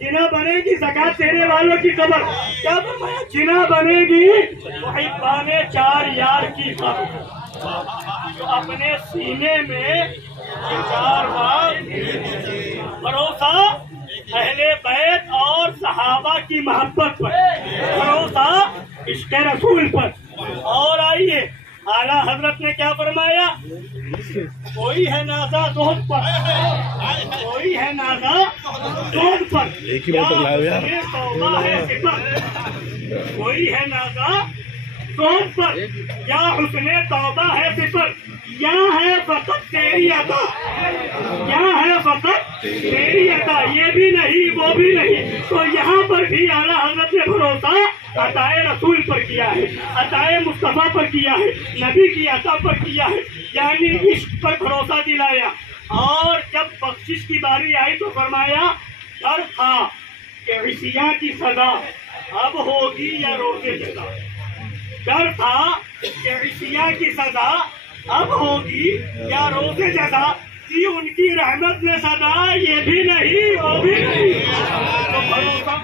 جنا بنے گی زکات دینے والوں کی قبر. کیا فرمایا؟ جنا بنے گی محبان چار یار کی قبر جو اپنے سینے میں چار بار بھروسہ اہل بیت اور صحابہ کی محبت پر، بھروسہ عشق رسول پر. اور آئیے اعلیٰ حضرت نے کیا فرمایا؟ کوئی ہے نازا زہد پر، کوئی ہے نازا زہد پر، کیا حسن توبہ ہے صفت. کوئی ہے نازا زہد پر، کیا حسن توبہ ہے صفت. یہاں ہے فقط تیری عطا، یہاں ہے فقط تیری عطا، یہ بھی نہیں وہ بھی نہیں. تو یہاں پر بھی اعلیٰ حضرت نے بھروسہ عطائے رسول پر کیا ہے، عطائے مصطفیٰ پر کیا ہے، نبی کی عطا پر کیا ہے، یعنی عشق پر بھروسہ دلایا. اور جب بخشش کی باری آئی تو فرمایا ڈر تھا کہ عصیاں کی سزا اب ہوگی یا روز جزا. ڈر تھا کہ عصیاں کی سزا اب ہوگی یا روز جزا. کی ان کی رحمت میں صدا یہ بھی نہیں وہ بھی نہیں. تو بھروسہ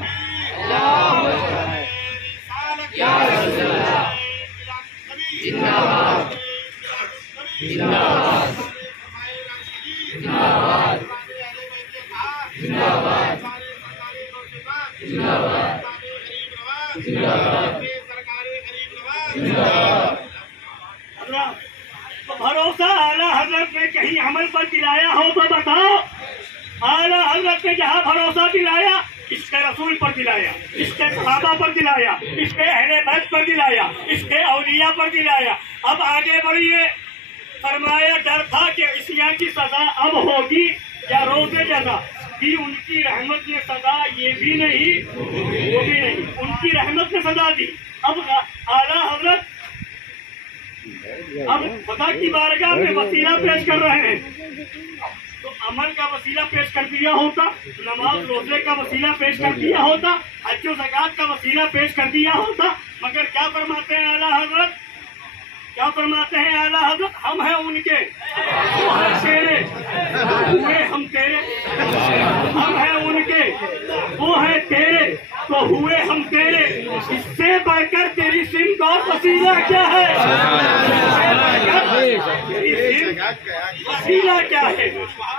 بھروسہ اعلیٰ حضرت نے کہیں عمل پر دلایا ہو تو بتاؤ. اعلیٰ حضرت نے جہاں بھروسہ دلایا عشق رسول پر دلایا، عشق صحابہ پر دلایا، عشق اہل بیت پر دلایا، عشق اولیاء پر دلایا. اب آگے بڑھیے. فرمایا ڈر تھا کہ عصیاں کی سزا اب ہوگی یا روز جزا. بھی ان کی رحمت نے سزا یہ بھی نہیں وہ بھی نہیں. ان کی رحمت نے سزا دی. اب اعلیٰ حضرت اب خدا کی بارگاہ میں وسیلہ پیش کر رہے ہیں. تو عمل کا وسیلہ پیش کر دیا ہوتا، نماز روزے کا وسیلہ پیش کر دیا ہوتا، حج و زکات کا وسیلہ پیش کر دیا ہوتا. مگر کیا فرماتے ہیں اعلیٰ حضرت؟ کیا فرماتے ہیں اعلیٰ حضرت؟ ہم ہیں ان کے، وہ ہیں تیرے، ہوئے ہم تیرے. ہم ہیں ان کے، وہ ہیں تیرے، تو ہوئے ہم تیرے. اس سے بڑھ کر تیری سمت اور وسیلہ کیا ہے؟ وسیلہ کیا ہے؟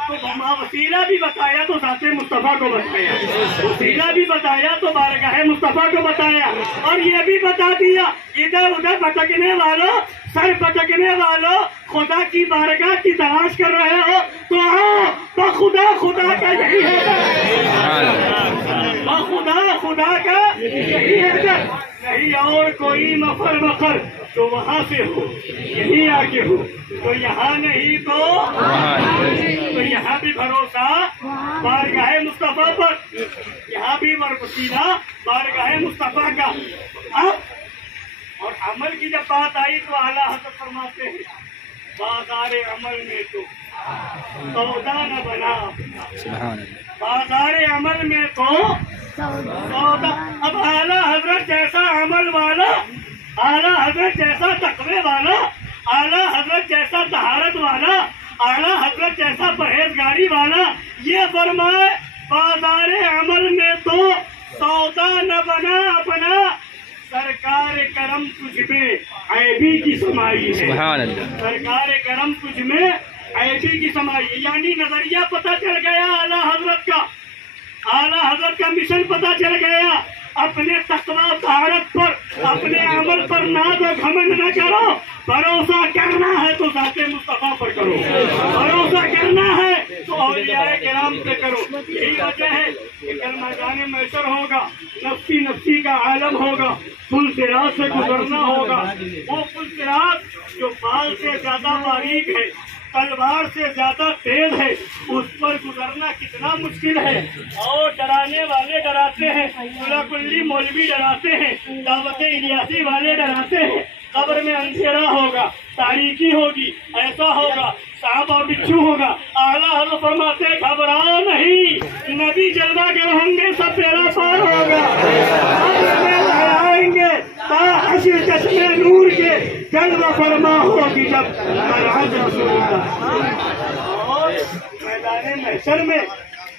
تو وسیلہ بھی بتایا تو ذات مصطفیٰ کو بتایا، وسیلہ بھی بتایا تو بارگاہ مصطفیٰ کو بتایا. اور یہ بھی بتا دیا ادھر ادھر بھٹکنے والوں، سر پٹکنے والوں، خدا کی بارگاہ کی تلاش کر رہے ہو تو آؤ. تو خدا خدا کا یہی ہے، خدا کا یہی ہے. نہیں اور کوئی مفر مفر تو وہاں سے ہو، یہی آگے ہو. تو یہاں نہیں تو یہاں بھی بھروسہ بارگاہ مصطفیٰ پر، یہاں بھی وسیلہ بارگاہ مصطفیٰ کا. اب اور عمل کی جب بات آئی تو اعلیٰ حضرت فرماتے ہیں بازار عمل میں تو سودا نہ بنا. بازار عمل میں تو سودا. اب اعلیٰ حضرت جیسا عمل والا، اعلیٰ حضرت جیسا تقوی والا، اعلیٰ حضرت جیسا طہارت والا، اعلیٰ حضرت جیسا پرہیزگاری والا یہ فرمائے بازار عمل میں تو سودا نہ بنا اپنا. سرکار کرم تجھ میں عیبی کی سمائی ہے. سرکار کرم تجھ میں عیبی کی سمائی ہے. یعنی نظریہ پتہ چل گیا اعلیٰ حضرت کا، اعلیٰ حضرت کا مشن پتہ چل گیا. اپنے تقوی طہارت پر، اپنے عمل پر ناز و گھمنڈ نہ کرو. بھروسہ کرنا ہے تو ذات مصطفیٰ پر کرو، بھروسہ کرنا ہے تو اولیاء کرام پہ کرو. یہی وجہ ہے کہ کل میدان محشر ہوگا، نفسی نفسی کا عالم ہوگا، پل صراط سے گزرنا ہوگا. وہ پل صراط جو بال سے زیادہ باریک ہے، تلوار سے زیادہ تیز ہے، اس پر گزرنا کتنا مشکل ہے. اور ڈرانے والے ڈراتے ہیں، ملا کلی مولوی ڈراتے ہیں، دعوت الیاسی والے ڈراتے ہیں. قبر میں اندھیرا ہوگا، تاریکی ہوگی، ایسا ہوگا، سانپ اور بچھو ہوگا. اعلیٰ حضرت فرماتے ہیں گھبراؤ نہیں، نبی جلوہ گر ہوں گے، سب بیڑا پار ہوگا. لہرائیں گے حشر چشمے نور کے، جلوہ فرما ہوگی جب مرحب رسول اللہ. اور میدان محشر میں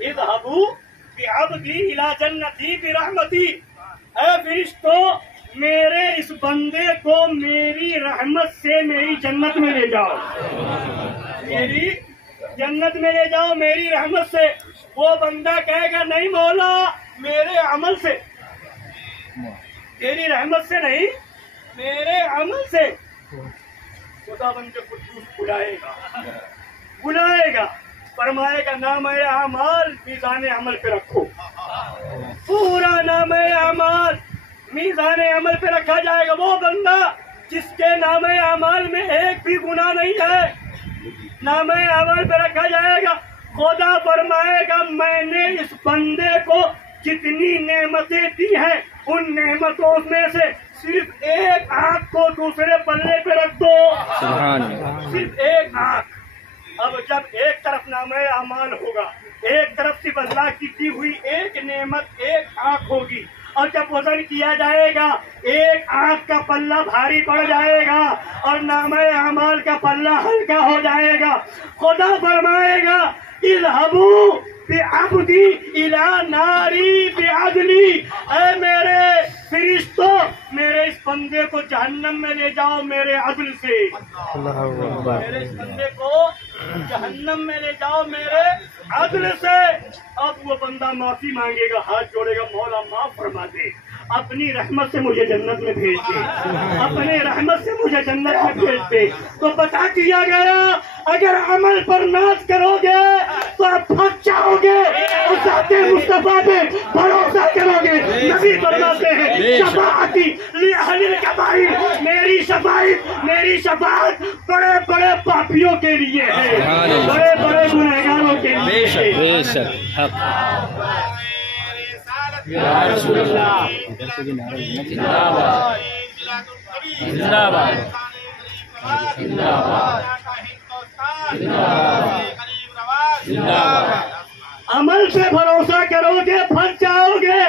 اذهبوا بعبدی الی جنتی برحمتی، اے فرشتوں میرے اس بندے کو میری رحمت سے میری جنت میں لے جاؤ، میری جنت میں لے جاؤ میری رحمت سے۔ وہ بندہ کہے گا نہیں مولا میرے عمل سے، تیری رحمت سے نہیں میرے عمل سے۔ خدا بندے کو بلائے گا، فرمائے گا نام اعمال میزان عمل پہ رکھو، پورا نام اعمال میزان عمل پہ رکھا جائے گا۔ وہ بندہ جس کے نام اعمال میں ایک بھی گناہ نہیں ہے، نام اعمال پہ رکھا جائے گا۔ خدا فرمائے گا میں نے اس بندے کو جتنی نعمتیں دی ہیں ان نعمتوں میں سے صرف ایک آنکھ کو دوسرے پلے پہ رکھ دو، صرف ایک آنکھ۔ اب جب ایک طرف نام اعمال ہوگا، ایک طرف سے اللہ کی دی ہوئی ایک نعمت ایک آنکھ ہوگی، اور جب وزن کیا جائے گا ایک آنکھ کا پلہ بھاری پڑ جائے گا اور نام اعمال کا پلہ ہلکا ہو جائے گا۔ خدا فرمائے گا اذهبوا بعبدی الی ناری بعدلی، اے میرے فرشتوں میرے اس بندے کو جہنم میں لے جاؤ میرے عدل سے، میرے اس بندے کو جہنم میں لے جاؤ میرے عدل سے۔ اب وہ بندہ معافی مانگے گا، ہاتھ جوڑے گا، مولا معاف فرما دے، اپنی رحمت سے مجھے جنت میں بھیج دے، اپنے رحمت سے مجھے جنت میں بھیج دے۔ تو بتا دیا گیا اگر عمل پر ناز کرو گے تو آپ پھنس جاؤ گے، اور ذات مصطفیٰ پہ بھروسہ کرو گے۔ نبی فرماتے ہیں شفاعتی لأہل الکبائر، میری شفاعت بڑے بڑے پاپیوں کے لیے ہے، بڑے بڑے گنہگاروں کے لیے ہے۔ بے شک حق یا رسول اللہ، زندہ باد زندہ باد زندہ باد زندہ باد۔ عمل سے بھروسہ کرو گے پھنس جاؤ گے۔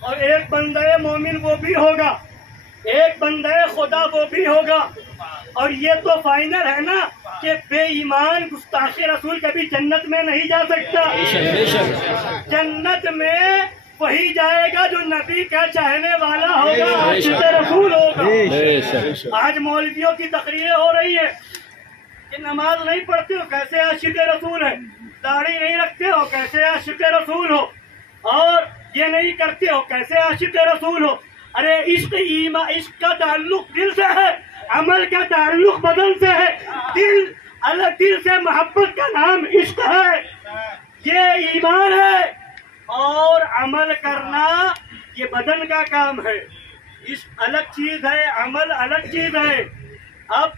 اور ایک بندہ مومن وہ بھی ہوگا، ایک بندہ خدا وہ بھی ہوگا۔ اور یہ تو فائنل ہے نا کہ بے ایمان گستاخ رسول کبھی جنت میں نہیں جا سکتا۔ جنت میں وہی جائے گا جو نبی کا چاہنے والا ہوگا، عاشق رسول ہوگا۔ آج مولویوں کی تقریریں ہو رہی ہے کہ نماز نہیں پڑھتے ہو کیسے عاشق رسول ہے، داڑھی نہیں رکھتے ہو کیسے عاشق رسول ہو، اور یہ نہیں کرتے ہو کیسے عاشق رسول ہو۔ ارے عشق کا تعلق دل سے ہے، عمل کا تعلق بدن سے ہے۔ دل سے محبت کا نام عشق ہے، یہ ایمان ہے، اور عمل کرنا یہ بدن کا کام ہے۔ عشق الگ چیز ہے، عمل الگ چیز ہے۔ اب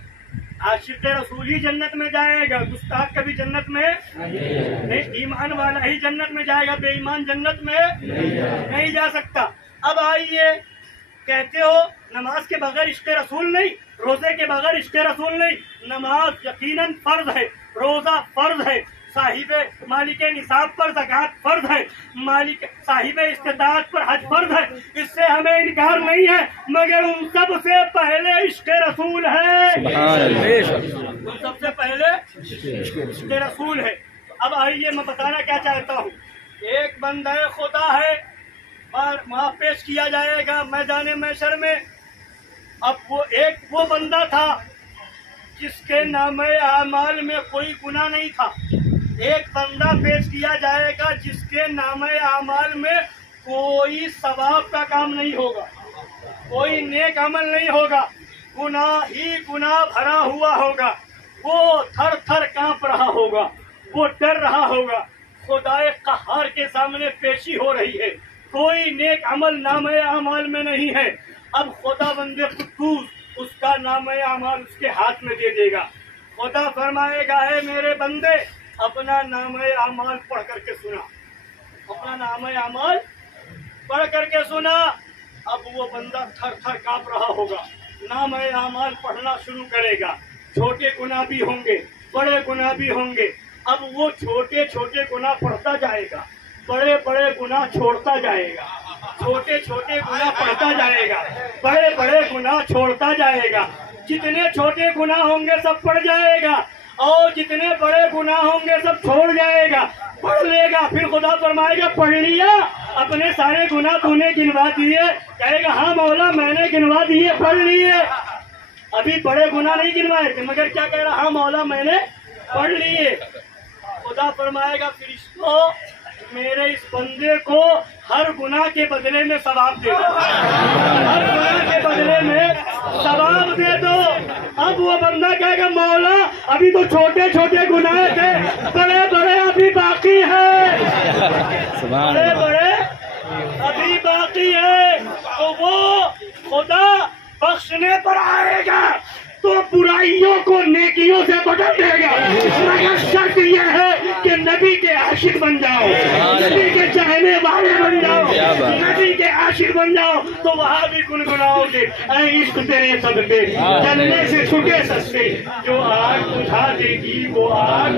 عاشق رسول ہی جنت میں جائے گا، گستاخ کبھی جنت میں نہیں، ایمان والا ہی جنت میں جائے گا، بے ایمان جنت میں نہیں جا سکتا۔ اب آئیے، کہتے ہو نماز کے بغیر عشق رسول نہیں، روزے کے بغیر عشق رسول نہیں۔ نماز یقیناً فرض ہے، روزہ فرض ہے، صاحب مالک نصاب پر زکوٰۃ فرض ہے، صاحب استطاعت پر حج فرض ہے، اس سے ہمیں انکار نہیں ہے، مگر ان سب سے پہلے عشق رسول ہے، ان سب سے پہلے عشق رسول ہے۔ اب آئیے میں بتانا کیا چاہتا ہوں، ایک بندہ خدا ہے، وہاں پیش کیا جائے گا میدان محشر میں۔ اب وہ بندہ تھا جس کے نام اعمال میں کوئی گناہ نہیں تھا، ایک بندہ پیش کیا جائے گا جس کے نام اعمال میں کوئی ثواب کا کام نہیں ہوگا، کوئی نیک عمل نہیں ہوگا، گناہ ہی گناہ بھرا ہوا ہوگا، وہ تھر تھر کانپ رہا ہوگا، وہ ڈر رہا ہوگا، خدائے قہار کے سامنے پیشی ہو رہی ہے، کوئی نیک عمل نام اعمال میں نہیں ہے۔ اب خدا بندے قدوس اس کا نام اعمال اس کے ہاتھ میں دے دے گا، خدا فرمائے گا اے میرے بندے اپنا نام اعمال پڑھ کر کے سنا، اپنا نام اعمال پڑھ کر کے سنا۔ اب وہ بندہ تھر تھر کانپ رہا ہوگا، نام اعمال پڑھنا شروع کرے گا، چھوٹے گناہ بھی ہوں گے بڑے گناہ بھی ہوں گے۔ اب وہ چھوٹے چھوٹے گناہ پڑھتا جائے گا، بڑے بڑے گناہ چھوڑتا جائے گا، چھوٹے چھوٹے گناہ پڑھتا جائے گا، بڑے بڑے گناہ چھوڑتا جائے گا، جتنے چھوٹے گناہ ہوں گے سب پڑ جائے گا، اور جتنے بڑے گناہ ہوں گے سب چھوڑ جائے گا، پڑھ لے گا. پھر خدا فرمائے گا پڑھ لیا، اپنے سارے گناہ تو نے گنوا دیے. کہے گا ہاں مولا میں نے گنوا دیے، پڑھ لیے. ابھی بڑے گناہ نہیں گنوائے تھے، مگر کیا کہہ رہا ہاں مولا میں نے پڑھ لیے. خدا فرمائے گا فرشتوں میرے اس بندے کو ہر گناہ کے بدلے میں ثواب دے دو، ہر گناہ کے بدلے میں ثواب دے دو. اب وہ بندہ کہے گا مولا ابھی تو چھوٹے چھوٹے گناہ تھے، بڑے بڑے ابھی باقی ہے، بڑے بڑے ابھی باقی ہے. تو وہ خدا بخشنے پر آئے گا تو برائیوں کو نیکیوں سے بدل دے گا، مگر شرط یہ ہے کہ نبی کے عاشق بن جاؤ، نبی کے چاہنے والے بن جاؤ، نبی کے عاشق بن جاؤ. تو وہاں بھی گنگناؤ گے اے عشق تیرے صدقے جلنے سے چھٹے سستے، جو آگ بجھا دے گی وہ آگ.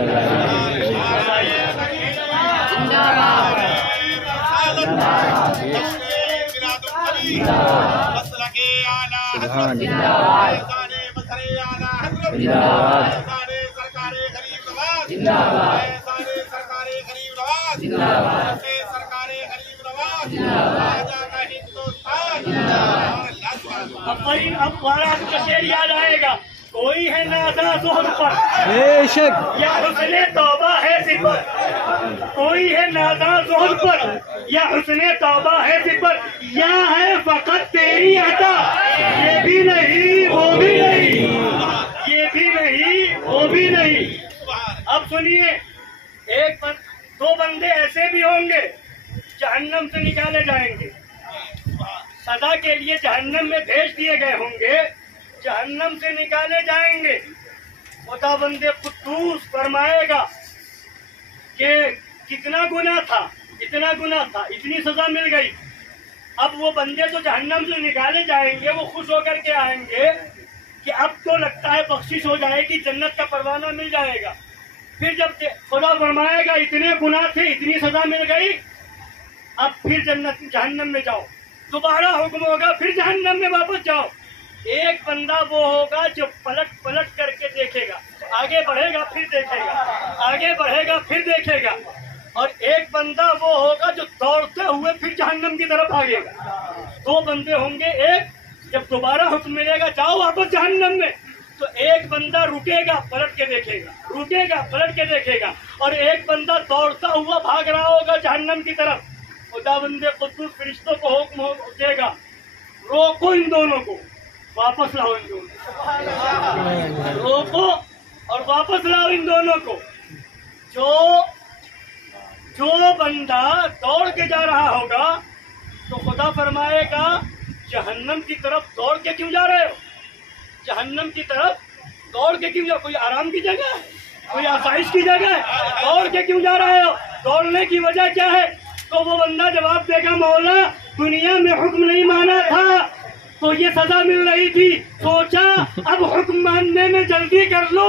اب بارہ کا شعر یاد آئے گا. کوئی ہے نازا زہد پر بے شک یا حسن توبہ ہے صفر، کوئی ہے نازا زہد پر یا حسن توبہ ہے صفر، یا ہے فقط تیری عطا، یہ بھی نہیں وہ بھی نہیں، یہ بھی نہیں وہ بھی نہیں. اب سنیے، دو بندے ایسے بھی ہوں گے جہنم سے نکالے جائیں گے، سزا کے لیے جہنم میں بھیج دیے گئے ہوں گے، جہنم سے نکالے جائیں گے. خدا بندے قدوس فرمائے گا کہ کتنا گناہ تھا، اتنا گناہ تھا، اتنی سزا مل گئی. اب وہ بندے تو جہنم سے نکالے جائیں گے، وہ خوش ہو کر کے آئیں گے کہ اب تو لگتا ہے بخشش ہو جائے گی، جنت کا پروانہ مل جائے گا. پھر جب خدا فرمائے گا اتنے گناہ تھے، اتنی سزا مل گئی، اب پھر جہنم میں جاؤ. دوبارہ حکم ہوگا پھر جہنم میں واپس جاؤ. ایک بندہ وہ ہوگا جو پلٹ کر کے دیکھے گا، آگے بڑھے گا پھر دیکھے گا، آگے بڑھے گا پھر دیکھے گا. اور ایک بندہ وہ ہوگا جو دوڑتے ہوئے پھر جہنم کی طرف بھاگے گا. دو بندے ہوں گے، ایک جب دوبارہ حکم ملے گا جاؤ واپس جہنم میں، تو ایک بندہ رکے گا پلٹ کے دیکھے گا، رکے گا پلٹ کے دیکھے گا، اور ایک بندہ دوڑتا ہوا بھاگ رہا ہوگا جہنم کی طرف. خدا بندے قدوس فرشتوں کو حکم دے گا روکو ان دونوں کو، واپس لاؤ ان دونوں کو، روکو اور واپس لاؤ ان دونوں کو. جو بندہ دوڑ کے جا رہا ہوگا تو خدا فرمائے گا جہنم کی طرف دوڑ کے کیوں جا رہے ہو، جہنم کی طرف دوڑ کے کیوں جا، کوئی آرام کی جگہ ہے، کوئی آسائش کی جگہ ہے، دوڑ کے کیوں جا رہے ہو، دوڑنے کی وجہ کیا ہے؟ تو وہ بندہ جواب دے گا مولا دنیا میں حکم نہیں مانا تھا تو یہ سزا مل رہی تھی، سوچا اب حکم ماننے میں جلدی کر لو،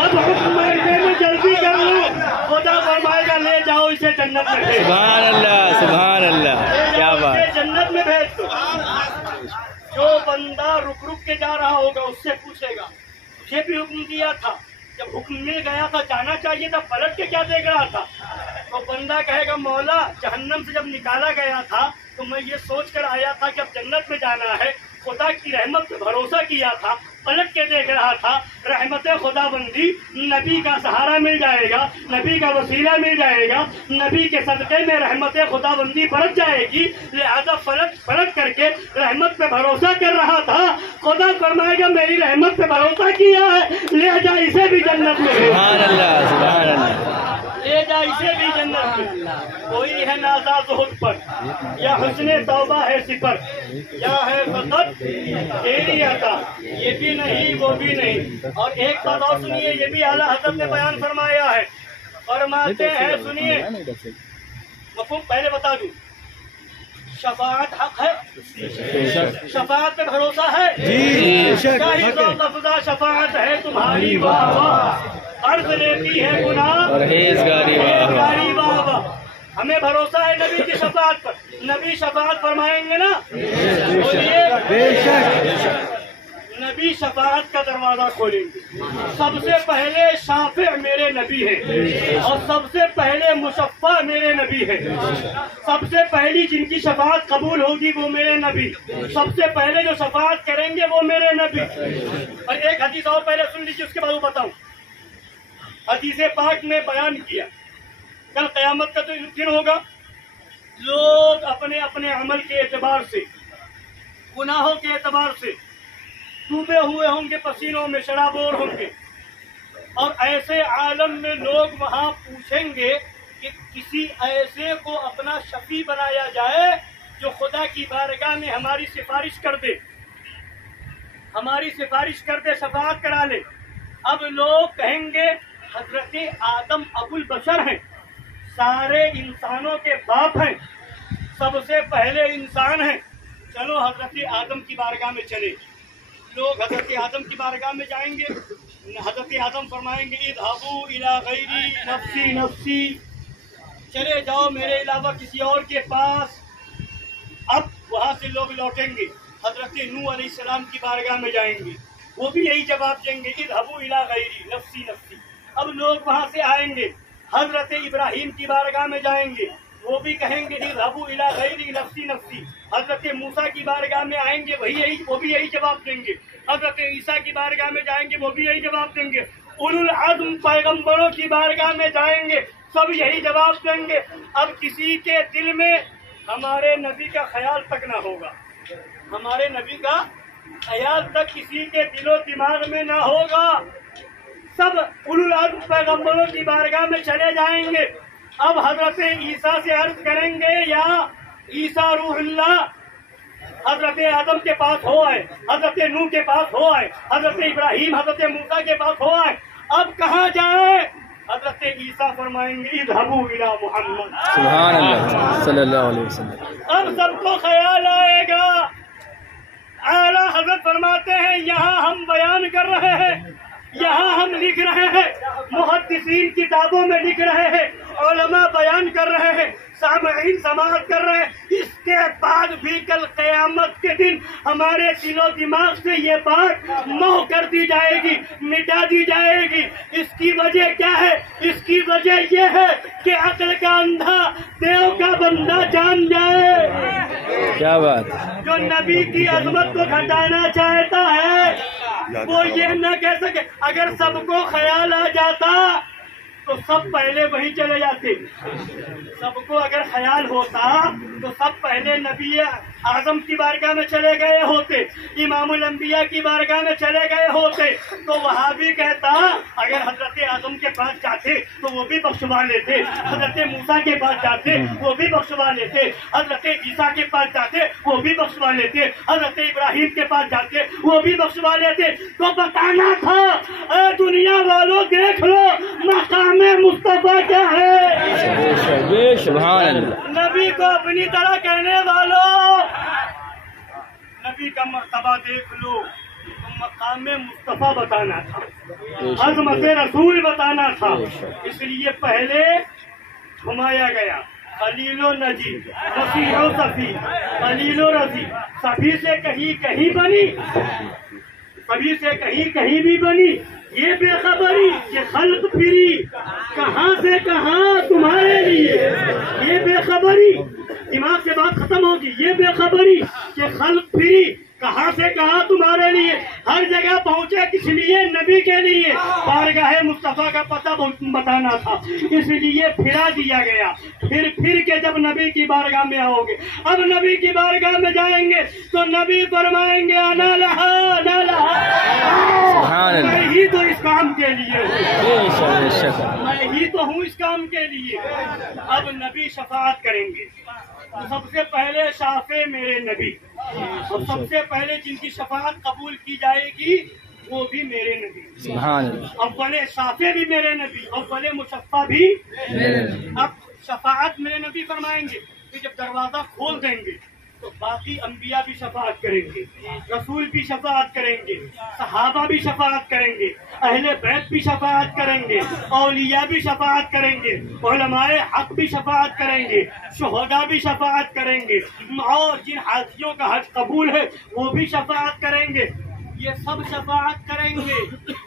اب حکم ماننے میں جلدی کر لو. خدا فرمائے گا لے جاؤ اسے جنت میں بھیج. سبحان اللہ سبحان اللہ، کیا بات. جنت میں بھیج دو. جو بندہ رک کے جا رہا ہوگا اس سے پوچھے گا مجھے بھی حکم دیا تھا، جب حکم مل گیا تھا جانا چاہیے تھا، پلٹ کے کیا دیکھ رہا تھا؟ تو بندہ کہے گا مولا جہنم سے جب نکالا گیا تھا تو میں یہ سوچ کر آیا تھا کہ اب جنت میں جانا ہے، خدا کی رحمت پہ بھروسہ کیا تھا، پلٹ کے دیکھ رہا تھا، رحمت خدا بندی، نبی کا سہارا مل جائے گا، نبی کا وسیلہ مل جائے گا، نبی کے صدقے میں رحمت خدا بندی برت جائے گی، لہذا پلٹ کر کے رحمت پہ بھروسہ کر رہا تھا. خدا فرمائے گا میری رحمت پہ بھروسہ کیا ہے، لے جا اسے بھی جنت میں، سبحان اللہ سبحان اللہ. لے جا اسے بھی جنت میں. کوئی ہے نازا زہد پر یا حسن توبہ ہے صفر، یا ہے فقط تیری عطا، یہ بھی نہیں وہ بھی نہیں. اور ایک بات اور سنیے، یہ بھی اعلیٰ حضرت نے بیان فرمایا ہے، فرماتے ہیں سنیے مفہوم پہلے بتا دوں، شفاعت حق ہے، شفاعت پہ بھروسہ ہے، لفظہ شفاعت ہے تمہاری واہ واہ، عرض لیتی ہے گناہ پرہیزگاری واہ واہ. ہمیں بھروسہ ہے نبی کی شفاعت پر، نبی شفاعت فرمائیں گے نا، بولیے نبی شفاعت کا دروازہ کھولیں گے. سب سے پہلے شافع میرے نبی ہے اور سب سے پہلے مشفع میرے نبی ہے. سب سے پہلی جن کی شفاعت قبول ہوگی وہ میرے نبی. سب سے پہلے جو شفاعت کریں گے وہ میرے نبی. اور ایک حدیث اور پہلے سن لیجیے، اس کے بعد وہ بتاؤں. حدیث پاک میں بیان کیا کل قیامت کا تو دن ہوگا، لوگ اپنے اپنے عمل کے اعتبار سے، گناہوں کے اعتبار سے ڈوبے ہوئے ہوں گے، پسینوں میں شرابور ہوں گے. اور ایسے عالم میں لوگ وہاں پوچھیں گے کہ کسی ایسے کو اپنا شفیع بنایا جائے جو خدا کی بارگاہ میں ہماری سفارش کر دے، ہماری سفارش کر دے، شفاعت کرا لے. اب لوگ کہیں گے حضرت آدم ابو البشر ہیں، سارے انسانوں کے باپ ہیں، سب سے پہلے انسان ہیں، چلو حضرت آدم کی بارگاہ میں چلے. لوگ حضرت آدم کی بارگاہ میں جائیں گے. حضرت آدم فرمائیں گے اذهبوا الى غیری نفسی نفسی، چلے جاؤ میرے علاوہ کسی اور کے پاس. اب وہاں سے لوگ لوٹیں گے، حضرت نوح علیہ السلام کی بارگاہ میں جائیں گے، وہ بھی یہی جواب دیں گے اذهبوا الى غیری نفسی نفسی. اب لوگ وہاں سے آئیں گے، حضرت ابراہیم کی بارگاہ میں جائیں گے، وہ بھی کہیں گے اذهبوا الى غیری نفسی نفسی. حضرت موسیٰ کی بارگاہ میں آئیں گے، وہ بھی یہی جواب دیں گے. حضرت عیسیٰ کی بارگاہ میں جائیں گے، وہ بھی یہی جواب دیں گے. اولو العزم پیغمبروں کی بارگاہ میں جائیں گے، سب یہی جواب دیں گے. اب کسی کے دل میں ہمارے نبی کا خیال تک نہ ہوگا، ہمارے نبی کا خیال تک کسی کے دل و دماغ میں نہ ہوگا. سب اولو العزم پیغمبروں کی بارگاہ میں چلے جائیں گے. اب حضرت عیسیٰ سے عرض کریں گے یا عیسیٰ روح اللہ، حضرت آدم کے پاس ہو آئے، حضرت نوح کے پاس ہو آئے، حضرت ابراہیم حضرت موسیٰ کے پاس ہو آئے. اب کہاں جائیں؟ حضرت عیسیٰ فرمائیں گے اذهبوا الى محمد. سبحان اللہ صلی اللہ علیہ وسلم. اب سب کو خیال آئے گا. اعلیٰ حضرت فرماتے ہیں یہاں ہم بیان کر رہے ہیں، یہاں ہم لکھ رہے ہیں، محدثین کتابوں میں لکھ رہے ہیں، علماء بیان کر رہے ہیں، سامعین سماعت کر رہے ہیں. اس کے بعد بھی کل قیامت کے دن ہمارے دل و دماغ سے یہ بات محو کر دی جائے گی، مٹا دی جائے گی. اس کی وجہ کیا ہے؟ اس کی وجہ یہ ہے کہ عقل کا اندھا دیو کا بندہ جان جائے. کیا بات. جو نبی کی عظمت کو گھٹانا چاہتا ہے وہ یہ نہ کہہ سکے. اگر سب کو خیال آ جاتا تو سب پہلے وہی چلے جاتے. سب کو اگر خیال ہوتا تو سب پہلے نبی اعظم کی بارگاہ میں چلے گئے ہوتے، امام الانبیاء کی بارگاہ میں چلے گئے ہوتے. تو وہاں بھی کہتا اگر حضرت اعظم کے پاس جاتے تو وہ بھی بخشوا لیتے، حضرت موسیٰ کے پاس جاتے وہ بھی بخشوا لیتے، حضرت عیسیٰ کے پاس جاتے وہ بھی بخشوا لیتے، حضرت ابراہیم کے پاس جاتے وہ بھی بخشوا لیتے. تو بتانا تھا اے دنیا والوں دیکھ لو مقام مصطفیٰ کیا ہے. سبحان اللہ. نبی کو اپنی طرح کہنے والوں نبی کا مرتبہ دیکھ لو. مقام مصطفیٰ بتانا تھا، عظمت رسول بتانا تھا. اس لیے پہلے گھمایا گیا خلیل و نجی، رفیع و صفی، خلیل و رفیع. سبھی سے کہیں بنی، سبھی سے کہیں بھی بنی. یہ بے خبری کہ خلق پھری کہاں سے کہاں تمہارے لیے. یہ بے خبری دماغ سے بات ختم ہوگی. یہ بے خبری کہ خلق پھری کہاں سے کہاں تمہارے لیے. ہر جگہ پہنچے کس لیے؟ نبی کے لیے. بارگاہ مصطفیٰ کا پتہ بتانا تھا، اس لیے پھرا دیا گیا. پھر کے جب نبی کی بارگاہ میں آؤ گے، اب نبی کی بارگاہ میں جائیں گے تو نبی فرمائیں گے انا لہا انا لہا، میں ہی تو اس کام کے لیے ہوں، میں ہی تو ہوں اس کام کے لیے. اب نبی شفاعت کریں گے. سب سے پہلے شافع میرے نبی، اور سب سے پہلے جن کی شفاعت قبول کی جائے گی وہ بھی میرے نبی. سبحان اللہ. اول شافع بھی میرے نبی، اول مشفع بھی میرے نبی. اب شفاعت میرے نبی فرمائیں گے. کہ جب دروازہ کھول دیں گے تو باقی انبیاء بھی شفاعت کریں گے، رسول بھی شفاعت کریں گے، صحابہ بھی شفاعت کریں گے، اہل بیت بھی شفاعت کریں گے، اولیاء بھی شفاعت کریں گے، علماء حق بھی شفاعت کریں گے، شہداء بھی شفاعت کریں گے، اور جن حاجیوں کا حج قبول ہے وہ بھی شفاعت کریں گے. یہ سب شفاعت کریں گے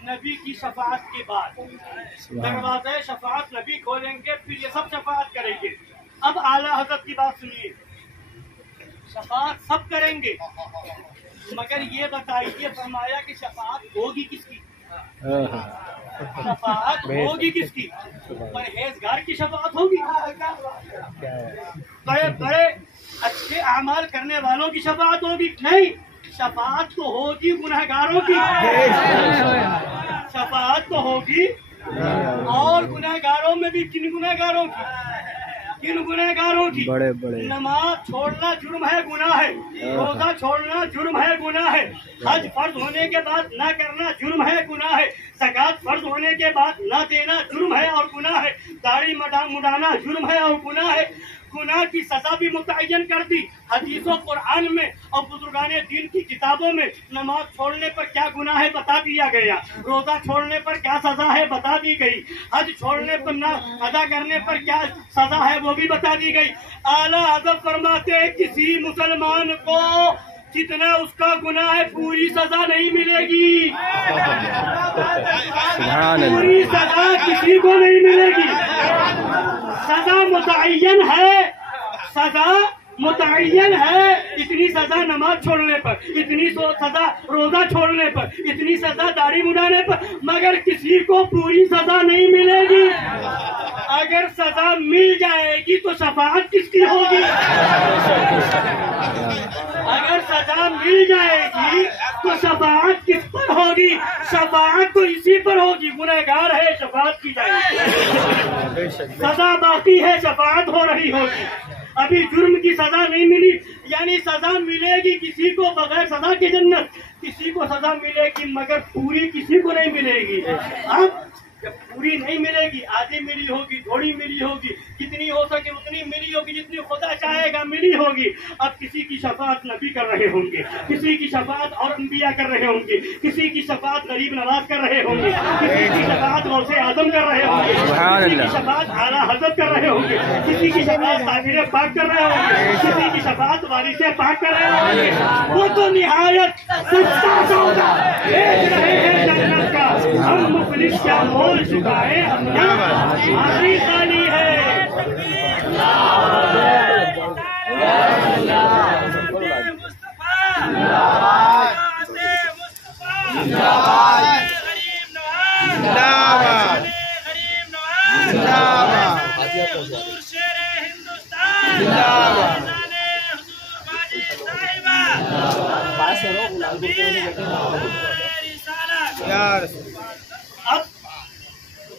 نبی کی شفاعت کے بعد. دروازہ شفاعت نبی کھولیں گے، پھر یہ سب شفاعت کریں گے. اب اعلیٰ حضرت کی بات سنیے، شفاعت سب کریں گے مگر یہ بتائیے، فرمایا کہ شفاعت ہوگی کس کی؟ شفاعت ہوگی کس کی؟ پرہیزگار کی شفاعت ہوگی؟ بڑے بڑے اچھے اعمال کرنے والوں کی شفاعت ہوگی؟ نہیں، شفاعت تو ہوگی گنہگاروں کی. شفاعت تو ہوگی، اور گنہگاروں میں بھی کن گنہگاروں کی؟ کن گنہگاروں کی؟ بڑے بڑے. نماز چھوڑنا جرم ہے، گناہ ہے. روزہ چھوڑنا جرم ہے، گناہ ہے. حج فرض ہونے کے بعد نہ کرنا جرم ہے، گناہ ہے. زکات فرض ہونے کے بعد نہ دینا جرم ہے اور گناہ ہے. داڑھی مڈانا جرم ہے اور گناہ ہے. گناہ کی سزا بھی متعین کر دی حدیث و قرآن میں اور بزرگان دین کی کتابوں میں. نماز چھوڑنے پر کیا گناہ ہے بتا دیا گیا، روزہ چھوڑنے پر کیا سزا ہے بتا دی گئی، حج چھوڑنے پر نہ ادا کرنے پر کیا سزا ہے وہ بھی بتا دی گئی. اعلیٰ حضرت فرماتے ہیں کسی مسلمان کو جتنا اس کا گناہ ہے پوری سزا نہیں ملے گی. پوری سزا کسی کو نہیں ملے گی. سزا متعین ہے، سزا متعین ہے. اتنی سزا نماز چھوڑنے پر، اتنی سزا روزہ چھوڑنے پر، اتنی سزا داڑھی مڈانے پر، مگر کسی کو پوری سزا نہیں ملے گی. اگر سزا مل جائے گی تو شفاعت کس کی ہوگی؟ اگر سزا مل جائے گی تو شفاعت کس پر ہوگی؟ شفاعت تو اسی پر ہوگی. گنہگار ہے شفاعت کی جائے گی، سزا باقی ہے شفاعت ہو رہی ہوگی. ابھی جرم کی سزا نہیں ملی، یعنی سزا ملے گی کسی کو بغیر سزا کی جنت، کسی کو سزا ملے گی مگر پوری کسی کو نہیں ملے گی. اب جب پوری نہیں ملے گی، آدھی ملی ہوگی، تھوڑی ملی ہوگی، جتنی ہو سکے اتنی ملی ہوگی، جتنی خدا چاہے گا ملی ہوگی. اب کسی کی شفاعت نبی کر رہے ہوں گے، کسی کی شفاعت اور انبیاء کر رہے ہوں گے، کسی کی شفاعت غریب نواز کر رہے ہوں گے، کسی کی شفاعت غوث اعظم کر رہے ہوں گے، کسی کی شفاعت اعلیٰ حضرت کر رہے ہوں گے، کسی کی شفاعت طاہر پاک کر رہے ہوں گے، کسی کی شفاعت وارث پاک کر رہے ہوں گے. وہ تو نہایت سچا سودا بیچ رہے ہیں جنت کا. ہم مفلس کیا مول چکائے، ہم ہماری خالی ہے. اب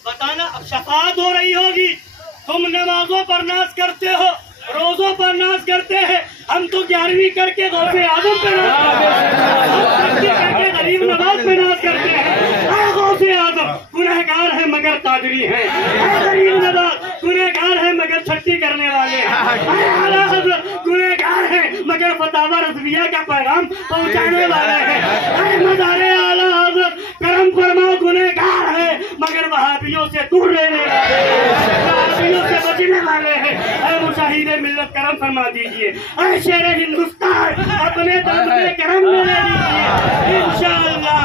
بتانا، اب شفاعت ہو رہی ہوگی. تم نمازوں پر ناز کرتے ہو، روزوں پر ناز کرتے ہیں، ہم تو 11ویں کر کے غوث اعظم پہ ناز کرتے ہیں، ہم 10ویں کر کے غریب نواز پہ ناز کرتے ہیں. اے غوث اعظم گنہگار ہیں مگر قادری ہیں، اے غریب نواز گنہگار ہیں مگر چھٹی کرنے والے ہیں، اے اعلیٰ حضرت گنہگار ہیں مگر فتاوی رضویہ کا پیغام پہنچانے والے ہیں، اے مزار اعلیٰ حضرت کرم فرما گنہگار ہیں مگر وہابیوں سے دور رہنے والے ہیں، وہابیوں سے بچنے والے ہیں. اے مشاہد ملت کرم فرما دیجئے، اے شیر ہندوستان اپنے درد میں کرم لے لیجئے. انشاءاللہ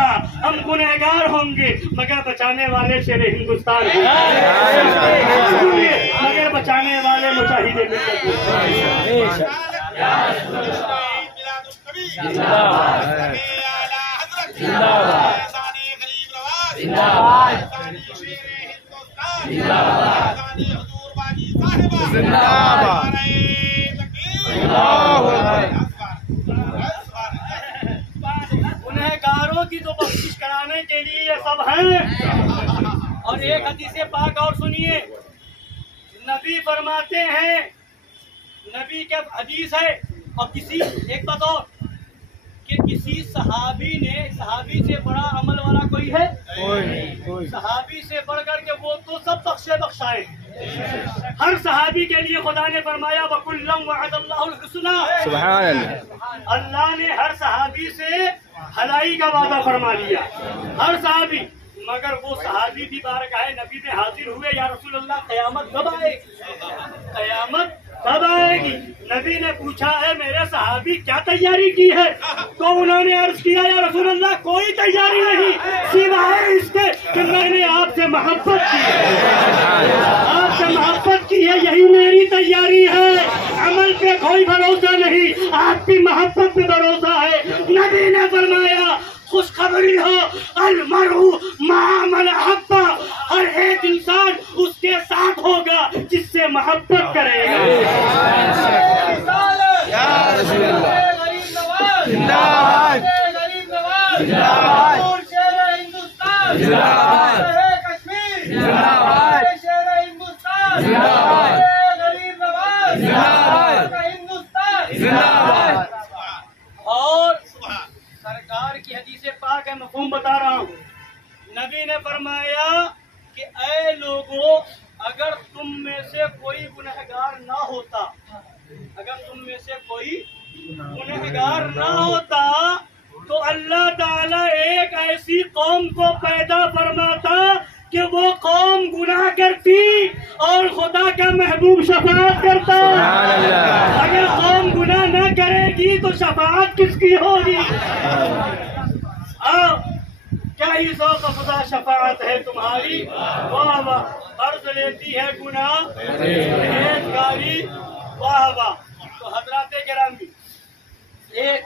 ہم گنہگار ہوں گے مگر بچانے والے شیر ہندوستان ہوں گے، مگر بچانے والے مشاہد ملت. گنہگاروں کی تو بخشش کرانے کے لیے یہ سب ہیں. اور ایک حدیث پاک اور سنیے، نبی فرماتے ہیں، نبی کا حدیث ہے، اور کسی ایک بات اور کہ کسی صحابی سے بڑا عمل والا کوئی ہے؟ صحابی سے بڑھ کر کے وہ تو سب بخشے بخشائے. ہر صحابی کے لیے خدا نے فرمایا وَكُلًّا وَعَدَ اللَّهُ الْحُسْنَىٰ. سبحان اللہ. اللہ نے ہر صحابی سے بھلائی کا وعدہ فرما لیا، ہر صحابی. مگر وہ صحابی بھی بارگاہ نبی میں حاضر ہوئے، یا رسول اللہ قیامت کب آئے؟ قیامت کب آئے گی؟ نبی نے پوچھا ہے میرے صحابی کیا تیاری کی ہے؟ تو انہوں نے عرض کیا یا رسول اللہ کوئی تیاری نہیں سوائے اس کے کہ میں نے آپ سے محبت کی ہے، آپ سے محبت کی ہے، یہی میری تیاری ہے، عمل پہ کوئی بھروسہ نہیں، آپ کی محبت پہ بھروسہ ہے۔ نبی نے فرمایا خوشخبری ہو المرء مع من احب، ہر ایک انسان اس کے ساتھ ہوگا جس سے محبت کرے گا۔ اور سرکار کی حدیث پاک ہے، مفہوم بتا رہا ہوں۔ نبی نے فرمایا کہ اے لوگوں، اگر تم میں سے کوئی گنہگار نہ ہوتا، اگر تم میں سے کوئی گنہگار نہ ہوتا تو اللہ تعالیٰ ایک ایسی قوم کو پیدا فرماتا کہ وہ قوم گناہ کرتی اور خدا کا محبوب شفاعت کرتا۔ اگر قوم گناہ نہ کرے گی تو شفاعت کس کی ہوگی؟ کیا ہی ذوق خدا شفاعت ہے تمہاری، واہ واہ، قرض لیتی ہے گناہ پرہیزگاری، واہ واہ۔ تو حضرات گرامی، ایک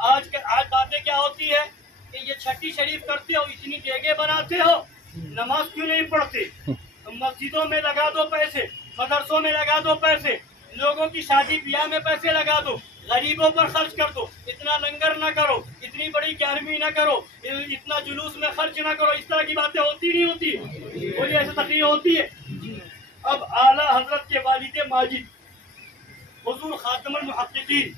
آج باتیں کیا ہوتی ہے کہ یہ چھٹی شریف کرتے ہو، اتنی دیگیں بناتے ہو، نماز کیوں نہیں پڑھتے؟ مسجدوں میں لگا دو پیسے، مدرسوں میں لگا دو پیسے، لوگوں کی شادی بیاہ میں پیسے لگا دو، غریبوں پر خرچ کر دو، اتنا لنگر نہ کرو، اتنی بڑی گرمی نہ کرو، اتنا جلوس میں خرچ نہ کرو، اس طرح کی باتیں ہوتی نہیں ہوتی؟ کوئی ایسی تقریر ہوتی ہے؟ اب اعلیٰ حضرت کے والد ماجد حضور خاتم المحققین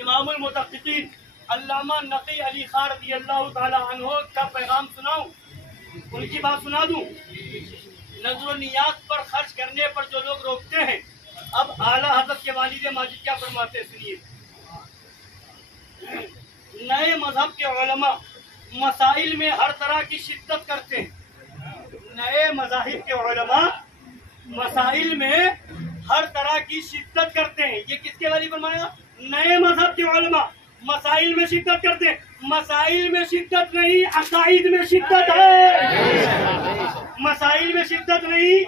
امام المتقین علامہ نقی علی خان رضی اللہ تعالی عنہ کا پیغام سناؤں؟ ان کی بات سنا دوں؟ نظر و نیات پر خرچ کرنے پر جو لوگ روکتے ہیں، اب اعلیٰ حضرت کے والد ماجد کیا فرماتے ہیں سنیے۔ نئے مذہب کے علماء مسائل میں ہر طرح کی شدت کرتے ہیں، نئے مذاہب کے علماء مسائل میں ہر طرح کی شدت کرتے ہیں۔ یہ کس کے والی فرمایا؟ نئے مذہب کے علماء مسائل میں شدت کرتے ہیں۔ مسائل میں شدت نہیں، عقائد میں شدت ہے۔ مسائل میں شدت نہیں،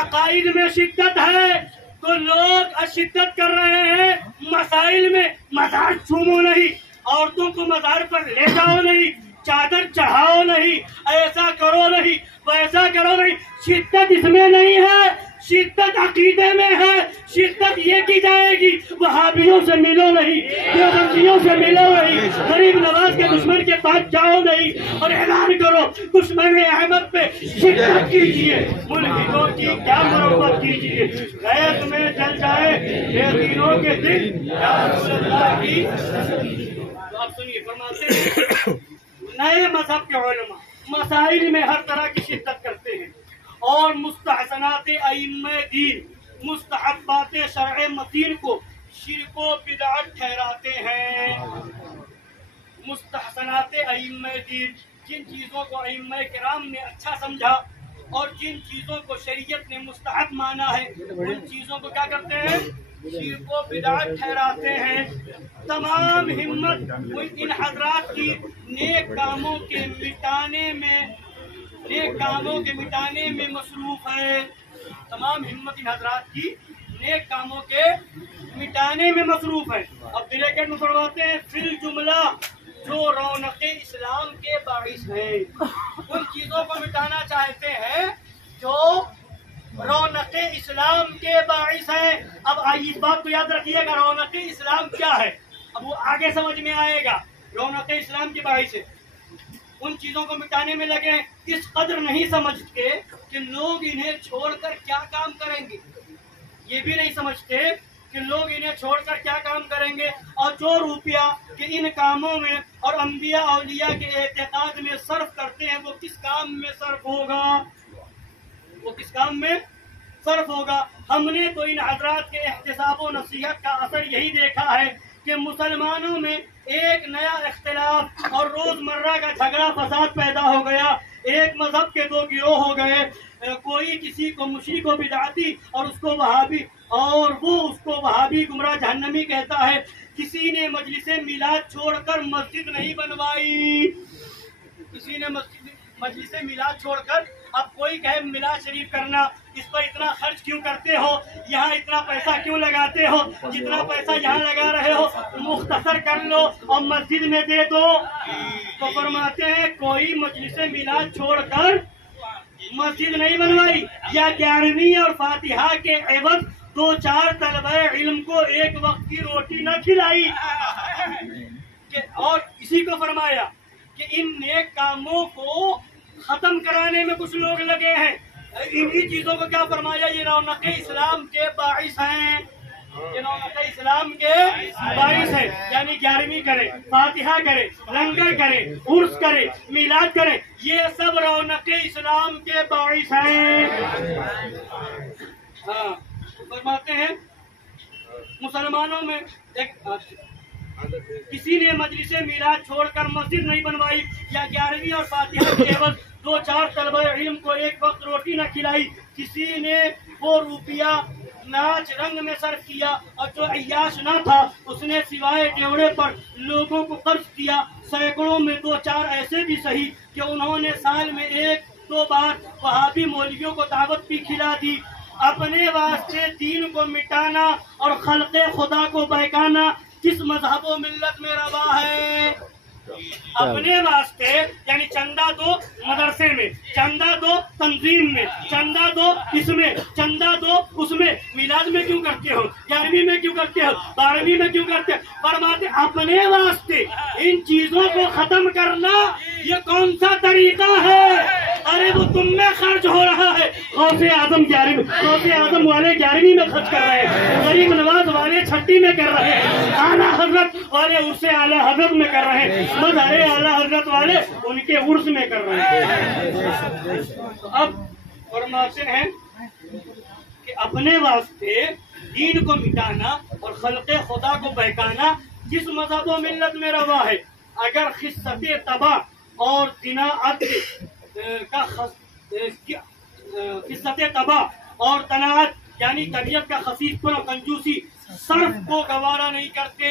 عقائد میں شدت ہے۔ تو لوگ شدت کر رہے ہیں مسائل میں، مزار چومو نہیں، عورتوں کو مزار پر لے جاؤ نہیں، چادر چڑھاؤ نہیں، ایسا کرو نہیں، ویسا کرو نہیں۔ شدت اس میں نہیں ہے، شدت عقیدے میں ہے۔ شدت یہ کی جائے گی وہابیوں سے ملو نہیں، دیوبندیوں سے ملو نہیں، غریب نواز کے دشمن کے پاس جاؤ نہیں، اور اعلان کرو دشمن احمد پہ شدت کیجیے، ملحدوں کی کیا مرمت کیجیے، غیر تمہیں جل جائے بے دینوں کے دل یا رسول اللہ کی۔ تو آپ سنیے، فرماتے ہیں نئے مذہب کے علماء مسائل میں ہر طرح کی شدت کرتے ہیں اور مستحسنات ائمہ دین، مستحبات شرع متین کو شرک و بدعت ٹھہراتے ہیں۔ مستحسنات ائمہ دین، جن چیزوں کو ائمہ کرام نے اچھا سمجھا اور جن چیزوں کو شریعت نے مستحب مانا ہے، ان چیزوں کو کیا کرتے ہیں؟ شرک و بدعت ٹھہراتے ہیں۔ تمام ہمت ان حضرات کی نیک کاموں کے مٹانے میں مصروف ہے۔ تمام ہمت ان حضرات کی نیک کاموں کے مٹانے میں مصروف ہے۔ اب بریکٹ میں فرماتے ہیں فی الجملہ جو رونق اسلام کے باعث ہیں، ان چیزوں کو مٹانا چاہتے ہیں جو رونق اسلام کے باعث ہیں۔ اب اس بات کو یاد رکھیے گا، رونق اسلام کیا ہے؟ اب وہ آگے سمجھ میں آئے گا۔ رونق اسلام کے باعث ہے، ان چیزوں کو مٹانے میں لگے ہیں۔ اس قدر نہیں سمجھتے کہ لوگ انہیں چھوڑ کر کیا کام کریں گے، یہ بھی نہیں سمجھتے کہ لوگ انہیں چھوڑ کر کیا کام کریں گے، اور جو روپیہ کہ ان کاموں میں اور انبیاء اولیاء کے اعتقاد میں صرف کرتے ہیں، وہ کس کام میں صرف ہوگا؟ وہ کس کام میں صرف ہوگا؟ ہم نے تو ان حضرات کے احتساب و نصیحت کا اثر یہی دیکھا ہے کہ مسلمانوں میں ایک نیا اختلاف اور روزمرہ کا جھگڑا فساد پیدا ہو گیا۔ ایک مذہب کے دو گروہ ہو گئے، کوئی کسی کو مشرک و بدعتی اور اس کو وہابی، اور وہ اس کو وہابی گمراہ جہنمی کہتا ہے۔ کسی نے مجلس میلاد چھوڑ کر مسجد نہیں بنوائی، کسی نے مجلس میلاد چھوڑ کر، اب کوئی کہے میلاد شریف کرنا، اس پر اتنا خرچ کیوں کرتے ہو، یہاں اتنا پیسہ کیوں لگاتے ہو، جتنا پیسہ یہاں لگا رہے ہو مختصر کر لو اور مسجد میں دے دو۔ تو فرماتے ہیں کوئی مجلس میلاد چھوڑ کر مسجد نہیں بنوائی، یا 11ویں اور فاتحہ کے عوض 2-4 طلبہ علم کو ایک وقت کی روٹی نہ کھلائی، اور اسی کو فرمایا کہ ان نیک کاموں کو ختم کرانے میں کچھ لوگ لگے ہیں۔ انہی چیزوں کو کیا فرمایا، یہ رونق اسلام کے باعث ہیں، یہ رونق اسلام کے باعث ہے، یعنی 11ویں کرے، فاتحہ کرے، لنگر کرے، عرس کرے، میلاد کرے، یہ سب رونق اسلام کے باعث ہیں۔ ہاں فرماتے ہیں مسلمانوں میں کسی نے مجلس میلاد چھوڑ کر مسجد نہیں بنوائی، یا 11ویں اور فاتحہ کے عوض 2-4 طلبہ علم کو ایک وقت روٹی نہ کھلائی، کسی نے وہ روپیہ ناچ رنگ میں صرف کیا، اور جو عیاش نہ تھا اس نے سوائے ڈیوڑے پر لوگوں کو قرض کیا، سینکڑوں میں 2-4 ایسے بھی صحیح کہ انہوں نے سال میں 1-2 بار وہابی مولویوں کو دعوت بھی کھلا دی۔ اپنے واسطے دین کو مٹانا اور خلق خدا کو بہکانا کس مذہب و ملت میں روا ہے؟ اپنے واسطے یعنی چندہ دو مدرسے میں، چندہ دو تنظیم میں، چندہ دو اس میں، چندہ دو اس میں، میلاد میں کیوں کرتے ہو، 11ویں میں کیوں کرتے ہو، 12ویں میں کیوں کرتے ہو؟ فرماتے اپنے واسطے ان چیزوں کو ختم کرنا یہ کون سا طریقہ ہے؟ ارے وہ تم میں خرچ ہو رہا ہے، غوث اعظم والے 11ویں میں خرچ کر رہے ہیں، غریب نواز والے 6ٹی میں کر رہے ہیں، اعلیٰ حضرت والے عرس اعلیٰ حضرت میں کر رہے ہیں، مظہر اعلیٰ حضرت والے ان کے عرس میں کر رہے ہیں۔ اب فرماتے ہیں کہ اپنے واسطے دین کو مٹانا اور خلق خدا کو بہکانا جس مذہب و ملت میں روا ہے، اگر خصت تباہ اور قناعت کا خصت تباہ اور قناعت یعنی طبیعت کا خفیف پن اور کنجوسی صرف کو گوارا نہیں کرتے،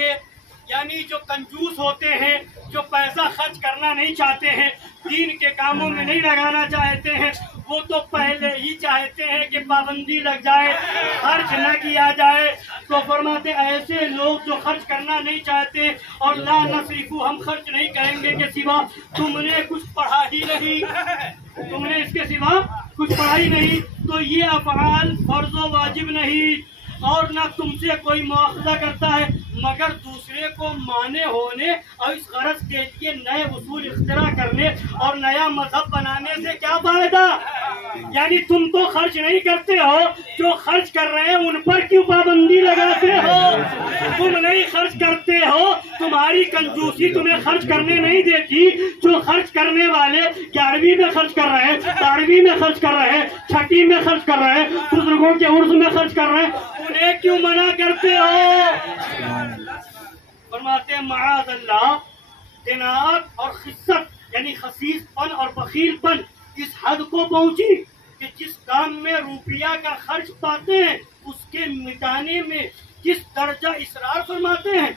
یعنی جو کنجوس ہوتے ہیں، جو پیسہ خرچ کرنا نہیں چاہتے ہیں، دین کے کاموں میں نہیں لگانا چاہتے ہیں، وہ تو پہلے ہی چاہتے ہیں کہ پابندی لگ جائے، خرچ نہ کیا جائے۔ تو فرماتے ایسے لوگ جو خرچ کرنا نہیں چاہتے اور لا نصرفو ہم خرچ نہیں کریں گے کے سوا تم نے کچھ پڑھا ہی نہیں، تم نے اس کے سوا کچھ پڑھا ہی نہیں، تو یہ افعال فرض و واجب نہیں، اور نہ تم سے کوئی مواخذہ کرتا ہے مگر دوسرے کو مانے ہونے اور اس غرض کے لیے نئے اصول اختراع کرنے اور نیا مذہب بنانے سے کیا فائدہ؟ یعنی تم تو خرچ نہیں کرتے ہو، جو خرچ کر رہے ہیں ان پر کیوں پابندی لگاتے ہو؟ تم نہیں خرچ کرتے ہو، تمہاری کنجوسی تمہیں خرچ کرنے نہیں دیتی، جو خرچ کرنے والے 11ویں میں خرچ کر رہے ہیں، 12ویں میں خرچ کر رہے ہیں، 6ٹی میں خرچ کر رہے ہیں، بزرگوں کے عرس میں خرچ کر رہے ہیں، انہیں کیوں منع کرتے ہو؟ فرماتے ہیں معاذ اللہ، قناعت اور خست یعنی خسیس پن اور بخیل پن اس حد کو پہنچی کہ جس کام میں روپیہ کا خرچ پاتے ہیں اس کے مٹانے میں کس درجہ اصرار فرماتے ہیں۔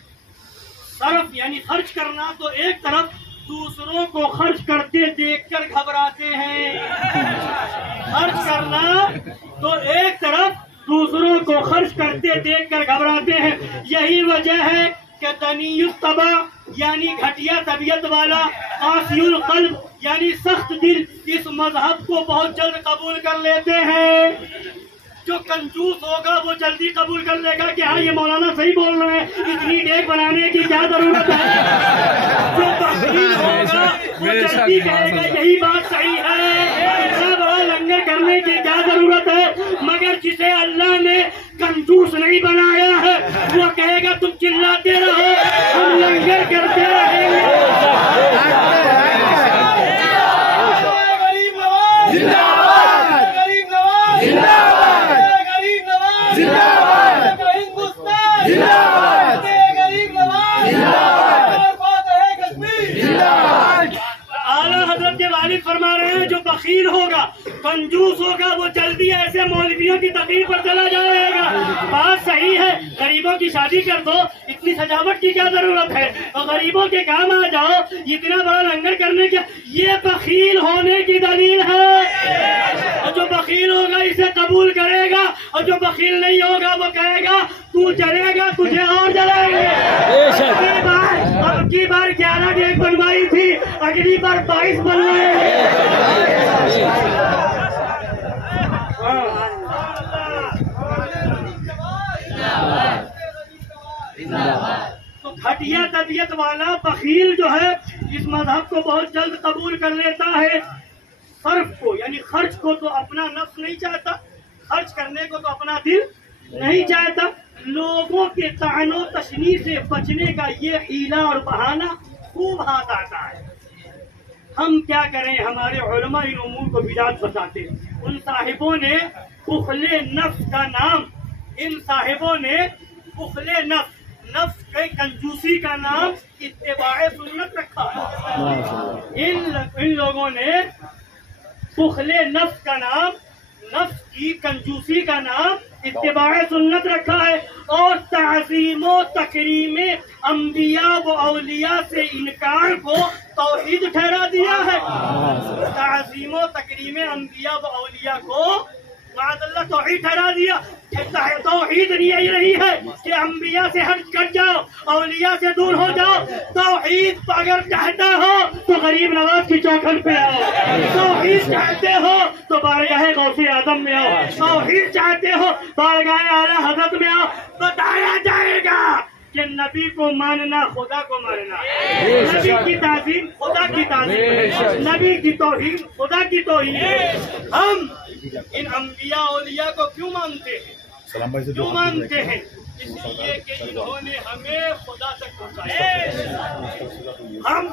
صرف یعنی خرچ کرنا تو ایک طرف، دوسروں کو خرچ کرتے دیکھ کر گھبراتے ہیں، خرچ کرنا تو ایک طرف، دوسروں کو خرچ کرتے دیکھ کر گھبراتے ہیں۔ یہی وجہ ہے کہ دنی الطبع یعنی گھٹیا طبیعت والا، قاسی القلب یعنی سخت دل اس مذہب کو بہت جلد قبول کر لیتے ہیں۔ جو کنجوس ہوگا وہ جلدی قبول کر لے گا کہ ہاں یہ مولانا صحیح بول رہے ہیں، اتنی ڈیک بنانے کی کیا ضرورت ہے۔ جو بخیل ہوگا وہ جلدی کہے گا یہی بات صحیح ہے، اتنا بڑا لنگر کرنے کی کیا ضرورت ہے۔ مگر جسے اللہ نے کنجوس نہیں بنایا ہے وہ کہے گا تم چلاتے رہو، ہم لنگر کرتے رہیں گے۔ اعلیٰ حضرت کے والد فرما رہے ہیں بخیل ہوگا، کنجوس ہوگا، وہ جلدی ایسے مولویوں کی تقریر پر چلا جائے گا۔ بات صحیح ہے، غریبوں کی شادی کر دو، اتنی سجاوٹ کی کیا ضرورت ہے، اور غریبوں کے کام آ جاؤ، اتنا بڑا لنگر کرنے کے، یہ بخیل ہونے کی دلیل ہے۔ اور جو بخیل ہوگا اسے قبول کرے گا، اور جو بخیل نہیں ہوگا وہ کہے گا تو چلے گا تجھے اور جلائیں گے۔ اب کی بار 11 ڈیٹ بنوائی تھی، اگلی بار 22 بنوائیں گے۔ تو گھٹیا طبیعت والا بخیل جو ہے اس مذہب کو بہت جلد قبول کر لیتا ہے۔ صرف کو یعنی خرچ کو تو اپنا نفس نہیں چاہتا، خرچ کرنے کو تو اپنا دل نہیں چاہتا۔ لوگوں کے طعن و تشنیع سے بچنے کا یہ حیلہ اور بہانہ خوب ہاتھ آتا ہے۔ ہم کیا کریں، ہمارے علماء ان امور کو بدعت بتاتے ہیں۔ ان صاحبوں نے بخل نفس کا نام، ان صاحبوں نے بخل نفس کے کنجوسی کا نام اتباع سنت رکھا ہے۔ ان لوگوں نے بخل نفس کا نام، نفس کی کنجوسی کا نام اتباع سنت رکھا ہے، اور تعظیم و تکریم انبیاء و اولیاء سے انکار کو توحید ٹھہرا دیا ہے۔ تعظیم و تکریم انبیاء و اولیاء کو معاذ اللہ توحید ٹھہرا دیا۔ توحید یہی رہی ہے کہ انبیاء سے ہٹ کر جاؤ، اولیاء سے دور ہو جاؤ۔ توحید اگر چاہتا ہو تو غریب نواز کی چوکھٹ پہ آؤ، توحید چاہتے ہو تو بارگاہ غوث اعظم میں آؤ، توحید چاہتے ہو بارگاہ اعلیٰ حضرت میں آؤ۔ بتایا جائے گا کہ نبی کو ماننا خدا کو ماننا، نبی کی تعظیم خدا کی تعظیم، نبی کی توحید خدا کی توحید۔ ہم ان انبیاء اولیاء کو کیوں مانتے ہیں؟ کیوں مانتے ہیں؟ اس لیے کہ انہوں نے ہمیں خدا تک پہنچایا۔ ہم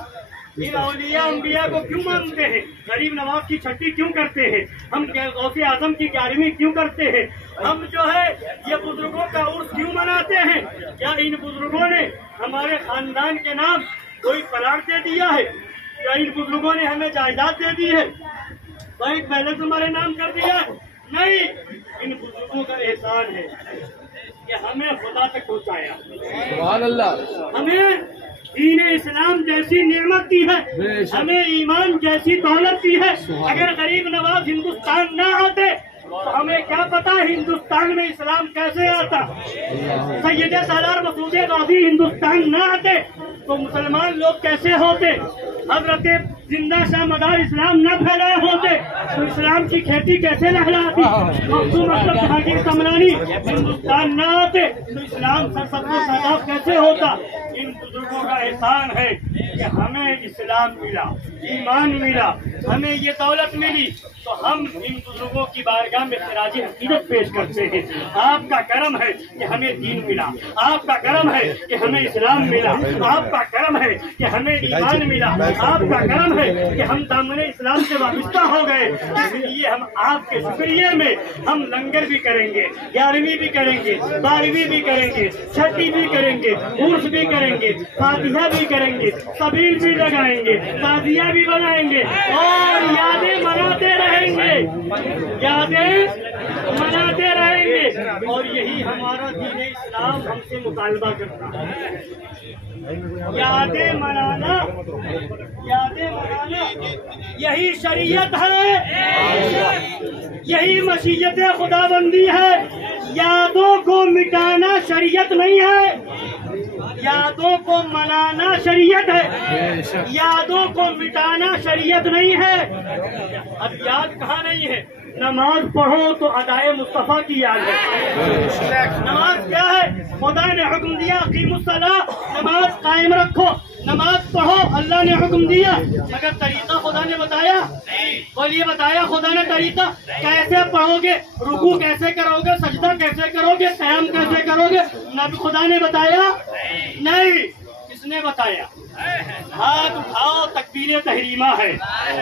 ان اولیاء انبیاء کو کیوں مانتے ہیں؟ غریب نواز کی چھٹی کیوں کرتے ہیں؟ ہم غوث اعظم کی 11ویں کیوں کرتے ہیں؟ ہم جو ہے یہ بزرگوں کا عرس کیوں مناتے ہیں؟ کیا ان بزرگوں نے ہمارے خاندان کے نام کوئی پلاٹ دے دیا ہے؟ کیا ان بزرگوں نے ہمیں جائیداد دے دی ہے؟ بینک بیلنس ہمارے نام کر دیا؟ نہیں، ان بزرگوں کا احسان ہے کہ ہمیں خدا تک پہنچایا، سبحان اللہ، ہمیں دین اسلام جیسی نعمت دی ہے، ہمیں ایمان جیسی دولت دی ہے۔ اگر غریب نواز ہندوستان نہ آتے تو ہمیں کیا پتا ہندوستان میں اسلام کیسے آتا۔ سید سالار مسعود غازی ہندوستان نہ آتے تو مسلمان لوگ کیسے ہوتے۔ حضرت زندہ شاہ مدار اسلام نہ پھیلائے ہوتے تو اسلام کی کھیتی کیسے لہلاتی۔ مخدوم اشرف جہانگیر کمرانی ہندوستان نہ آتے تو اسلام سرسبز و شاداب کیسے ہوتا۔ ان بزرگوں کا احسان ہے کہ ہمیں اسلام ملا، ایمان ملا، ہمیں یہ دولت ملی، تو ہم ان بزرگوں کی بارگاہ میں خراج عقیدت پیش کرتے ہیں۔ آپ کا کرم ہے کہ ہمیں دین ملا، آپ کا کرم ہے کہ ہمیں اسلام ملا، آپ کا کرم ہے کہ ہمیں ایمان ملا، آپ کا کرم ہے کہ ہم دامن اسلام سے وابستہ ہو گئے۔ اس لیے ہم آپ کے شکریہ میں ہم لنگر بھی کریں گے، 11ویں بھی کریں گے، 12ویں بھی کریں گے، چھٹی بھی کریں گے، عرس بھی کریں گے، فاتحہ بھی کریں گے، سبیل بھی لگائیں گے، تعزیہ بھی بنائیں گے، اور یادیں مناتے رہیں گے، یادیں مناتے رہیں گے۔ اور یہی ہمارا دین اسلام ہم سے مطالبہ کرتا ہے۔ یادیں منانا، یادیں منانا یہی شریعت ہے، یہی مشیت خدا بندی ہے۔ یادوں کو مٹانا شریعت نہیں ہے، یادوں کو منانا شریعت ہے، یادوں کو مٹانا شریعت نہیں ہے۔ اب یاد کہاں نہیں ہے؟ نماز پڑھو تو ادائے مصطفیٰ کی یاد ہے۔ نماز کیا ہے؟ خدا نے حکم دیا اقیموا الصلاۃ، نماز قائم رکھو، نماز پڑھو، اللہ نے حکم دیا، مگر طریقہ خدا نے بتایا؟ بولیے بتایا خدا نے طریقہ؟ کیسے پڑھو گے، رکوع کیسے کرو گے، سجدہ کیسے کرو گے، قیام کیسے کرو گے، نبی خدا نے بتایا؟ نہیں، کس نے بتایا؟ ہاتھ اٹھاؤ تکبیر تحریمہ ہے،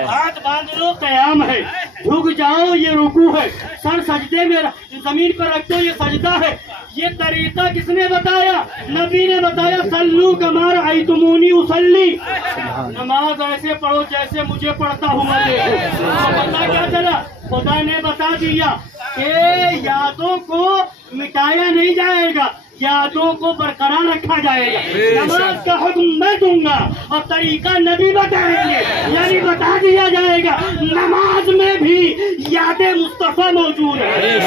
ہاتھ باندھ لو قیام ہے، جھک جاؤ یہ رکوع ہے، سر سجدے میں زمین پر رکھ دو یہ سجدہ ہے، یہ طریقہ کس نے بتایا؟ نبی نے بتایا سلو کما رأیتمونی اصلی، نماز ایسے پڑھو جیسے مجھے پڑھتا ہوا دیکھو۔ پتہ کیا چلا؟ خدا نے بتا دیا کہ یادوں کو مٹایا نہیں جائے گا، یادوں کو برقرار رکھا جائے گا۔ نماز کا حکم میں دوں گا اور طریقہ نبی بتائیں گے، یعنی بتا دیا جائے گا نماز میں بھی یاد مصطفیٰ موجود ہے۔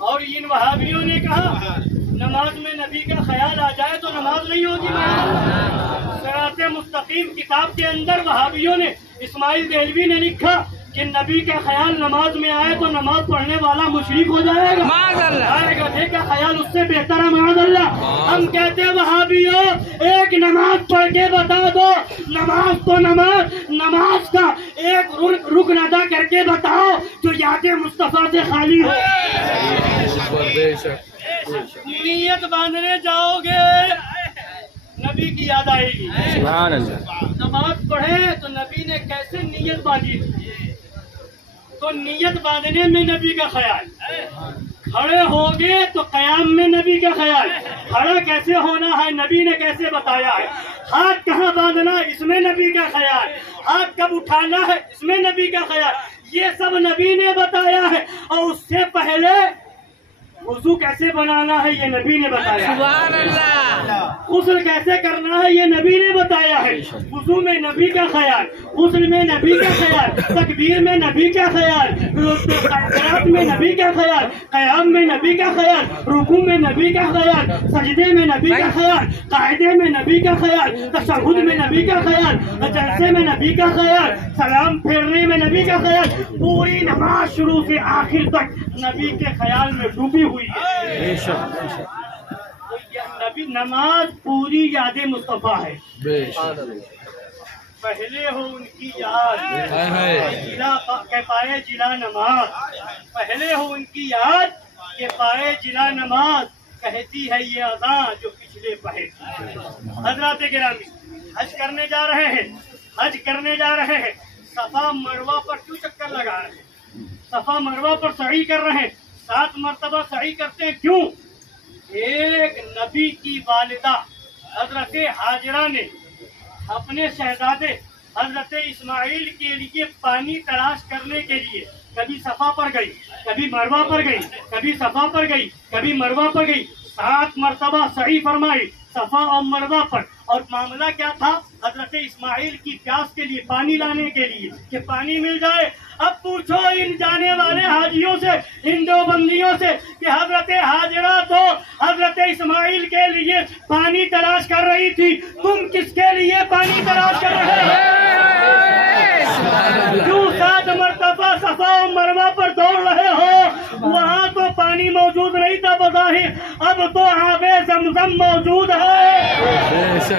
اور ان وہابیوں نے کہا نماز میں نبی کا خیال آ جائے تو نماز نہیں ہوگی۔ صراط مستقیم کتاب کے اندر وہابیوں نے، اسماعیل دہلوی نے لکھا کہ نبی کا خیال نماز میں آئے تو نماز پڑھنے والا مشرک ہو جائے گا، گدھے کا خیال اس سے بہتر ہے معاذ اللہ۔ ہم کہتے ہیں وہابیوں ایک نماز پڑھ کے بتا دو، نماز تو نماز کا ایک رکن ادا کر کے بتاؤ جو یاد مصطفیٰ سے خالی ہو۔ نیت باندھنے جاؤ گے نبی کی یاد آئے گی۔ سبحان اللہ۔ نماز پڑھے تو نبی نے کیسے نیت باندھی، تو نیت باندھنے میں نبی کا خیال، کھڑے ہوگے تو قیام میں نبی کا خیال، کھڑا کیسے ہونا ہے نبی نے کیسے بتایا ہے، ہاتھ کہاں باندھنا ہے اس میں نبی کا خیال، ہاتھ کب اٹھانا ہے اس میں نبی کا خیال، یہ سب نبی نے بتایا ہے۔ اور اس سے پہلے وضو کیسے بنانا ہے یہ نبی نے بتایا ہے، غسل کیسے کرنا ہے یہ نبی نے بتایا ہے۔ وضو میں نبی کا خیال، غسل میں نبی کا خیال، تکبیر میں نبی کا خیال، قرات میں نبی کا خیال، قیام میں نبی کا خیال، رکوع میں نبی کا خیال، سجدے میں نبی کا خیال، قاعدے میں نبی کا خیال، تشہد میں نبی کا خیال، جلسے میں نبی کا خیال، سلام پھیرنے میں نبی کا خیال۔ پوری نماز شروع سے آخر تک نبی کے خیال میں ڈوبی ہوئی ہے۔ نبی نماز پوری یاد مصطفیٰ ہے۔ پہلے ہو ان کی یاد کہ پائے جلا نماز، پہلے ہو ان کی یاد کہ پائے جلا نماز، کہتی ہے یہ اذان جو پچھلے پڑھے تھی۔ حضرات گرامی حج کرنے جا رہے ہیں، حج کرنے جا رہے ہیں، صفا مروہ پر کیوں چکر لگا رہے ہیں؟ صفا مروہ پر سعی کر رہے ہیں، 7 مرتبہ سعی کرتے ہیں، کیوں؟ ایک نبی کی والدہ حضرت ہاجرہ نے اپنے شہزادے حضرت اسماعیل کے لیے پانی تلاش کرنے کے لیے کبھی صفا پر گئی، کبھی مروہ پر گئی، کبھی صفا پر گئی، کبھی مروہ پر گئی، 7 مرتبہ سعی فرمائی صفا اور مروہ پر۔ اور معاملہ کیا تھا؟ حضرت اسماعیل کی پیاس کے لیے، پانی لانے کے لیے کہ پانی مل جائے۔ اب پوچھو ان جانے والے حاجیوں سے، ان دیوبندیوں سے کہ حضرت ہاجرہ تو حضرت اسماعیل کے لیے پانی تلاش کر رہی تھی، تم کس کے لیے پانی تلاش کر رہے ہو؟ کیوں 7 مرتبہ صفا و مروہ پر دوڑ رہے ہو؟ وہاں تو پانی موجود نہیں تھا بظاہر، اب تو آب زمزم موجود ہے۔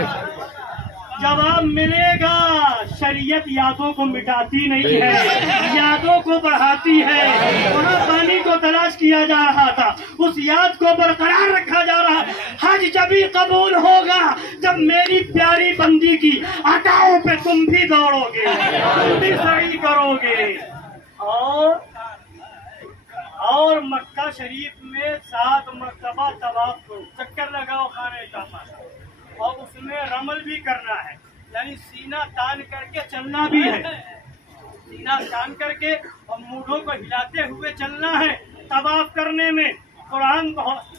جواب ملے گا، شریعت یادوں کو مٹاتی نہیں ہے، یادوں کو بڑھاتی ہے۔ وہاں پانی کو تلاش کیا جا رہا تھا، اس یاد کو برقرار رکھا جا رہا ہے۔ حج جبھی قبول ہوگا جب میری پیاری بندی کی عطاؤں پہ تم بھی دوڑو گے، تم بھی سعی کرو گے۔ اور مکہ شریف میں 7 مرتبہ طواف کرو، چکر لگاؤ خانہ کعبہ، اور اس میں رمل بھی کرنا ہے، یعنی سینہ تان کر کے چلنا بھی ہے، سینہ تان کر کے اور مونڈھوں کو ہلاتے ہوئے چلنا ہے طواف کرنے میں۔ قرآن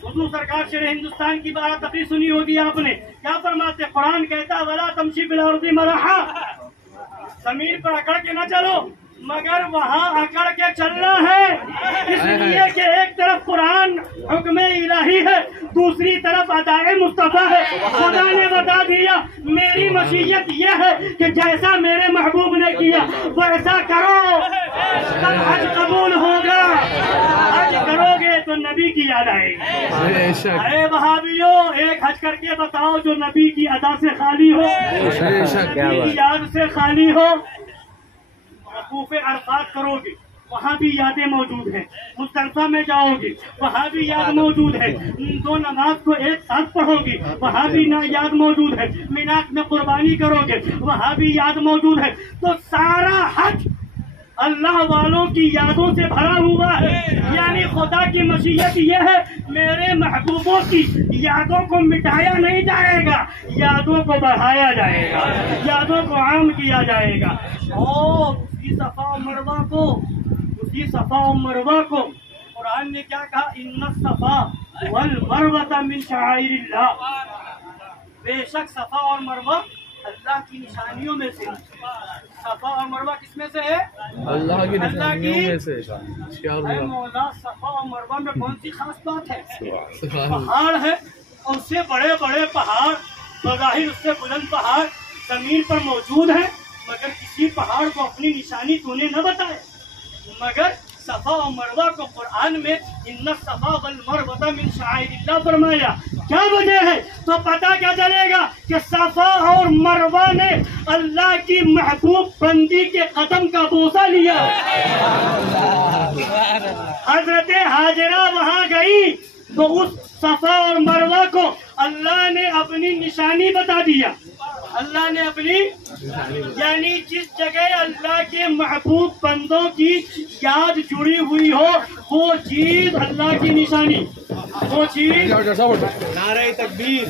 حضور سرکار شرع ہندوستان کی بات تقریر سنی ہوگی آپ نے، کیا فرماتے؟ قرآن کہتا وَلَا تَمْشِي فِي الْأَرْضِ مَرَحًا، زمین پر اکڑ کے نہ چلو، مگر وہاں اکڑ کے چلنا ہے، اس لیے کہ ایک طرف قرآن حکم الہی ہے، دوسری طرف ادائے مصطفیٰ ہے۔ خدا نے بتا دیا میری مشیت یہ ہے کہ جیسا میرے محبوب نے کیا ویسا کرو، تب حج قبول ہوگا۔ حج کرو گے تو نبی کی یاد آئے گی۔ اے وہابیوں ایک حج کر کے بتاؤ جو نبی کی ادا سے خالی ہو، نبی کی یاد سے خالی ہو۔ وقوف عرفات کرو گے وہاں بھی یادیں موجود ہیں، مزدلفہ میں جاؤ گے وہاں بھی یاد موجود ہے، 2 نماز کو ایک ساتھ پڑھو گے وہاں بھی یاد موجود ہے، میقات میں قربانی کرو گے وہاں بھی یاد موجود ہے۔ تو سارا حج اللہ والوں کی یادوں سے بھرا ہوا ہے، یعنی خدا کی مشیت یہ ہے میرے محبوبوں کی یادوں کو مٹایا نہیں جائے گا، یادوں کو بڑھایا جائے گا، یادوں کو عام کیا جائے گا۔ اور اسی صفا و مروہ کو قرآن نے کیا کہا؟ ان الصفا والمروہ من شعائر اللہ، بے شک صفا اور مروہ اللہ کی نشانیوں میں سے۔ صفا اور مروہ کس میں سے ہے؟ اللہ کی نشانیوں میں سے۔ اے مولا، صفا اور مروہ میں کون سی خاص بات ہے؟ پہاڑ ہے، اور اس سے بڑے بڑے پہاڑ، بظاہر اس سے بلند پہاڑ زمین پر موجود ہیں، مگر کسی پہاڑ کو اپنی نشانی تو نے نہ بتائے، مگر صفا و مروہ کو قرآن میں ان الصفا والمروہ من شعائر اللہ فرمایا۔ کیا وجہ ہے؟ تو پتہ کیا چلے گا کہ صفا اور مروہ نے اللہ کی محبوب بندی کے قدم کا بوسہ لیا۔ حضرت ہاجرہ وہاں گئی تو اس صفا اور مروہ کو اللہ نے اپنی نشانی بتا دیا۔ اللہ نے اپنی، یعنی جس جگہ اللہ کے محبوب بندوں کی یاد جڑی ہوئی ہو وہ چیز اللہ کی نشانی، وہ چیز۔ نعرہ تکبیر،